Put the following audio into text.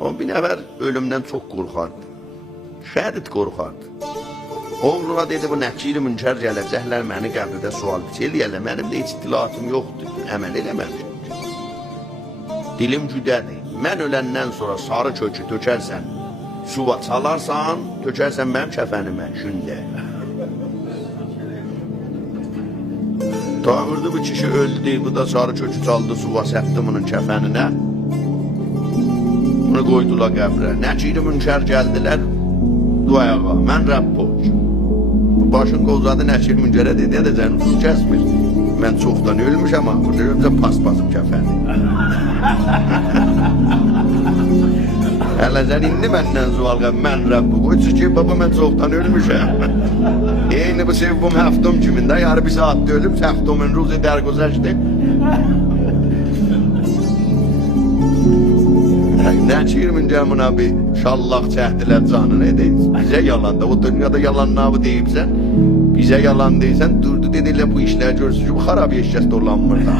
O bir nəfər ölümdən çox qorxardı. Şədid qorxardı. Oğluna dedi, bu nəkir-i münkər gələcəklər, məni qəbrdə sual eləyərlər. Mənim də heç itilatım yoxdur, əməl eləməmişim. Dilim güdədir. Mən öləndən sonra sarı kökü tökərsən, suva çalarsan, tökərsən mənim kəfənimə, gündə. Tağırdı bu kişi öldü, bu da sarı kökü çaldı, suva səpdi bunun kəfəninə. Bunu qoydular qəbrə. Nəkir-i münkər gəldilər, duayağa, mən Rəbboç. Başın qovzadı Nəkir münkərə dedi, edəcən ucuz kəsmir. Mən çoxdan ölmüşəm, burada öncə paspasım kəfəni. Hələ sən indi məndən sual qab, mən Rəbbu qoysun ki, baba mən çoxdan ölmüşəm. Eyni bu sevbum həftum kimində, yarı bir saatdə ölüm, həftumun ruzi dərgözəşdi. Nəkir münkər buna bir şallaq çəhdilər canını edəyiz. Bizə yalan da, o dünyada yalan nabı deyibsən, bizə yalan deyilsən, durdu dedilə bu işlər görsün ki, bu xarab eşkəst dolanmır da.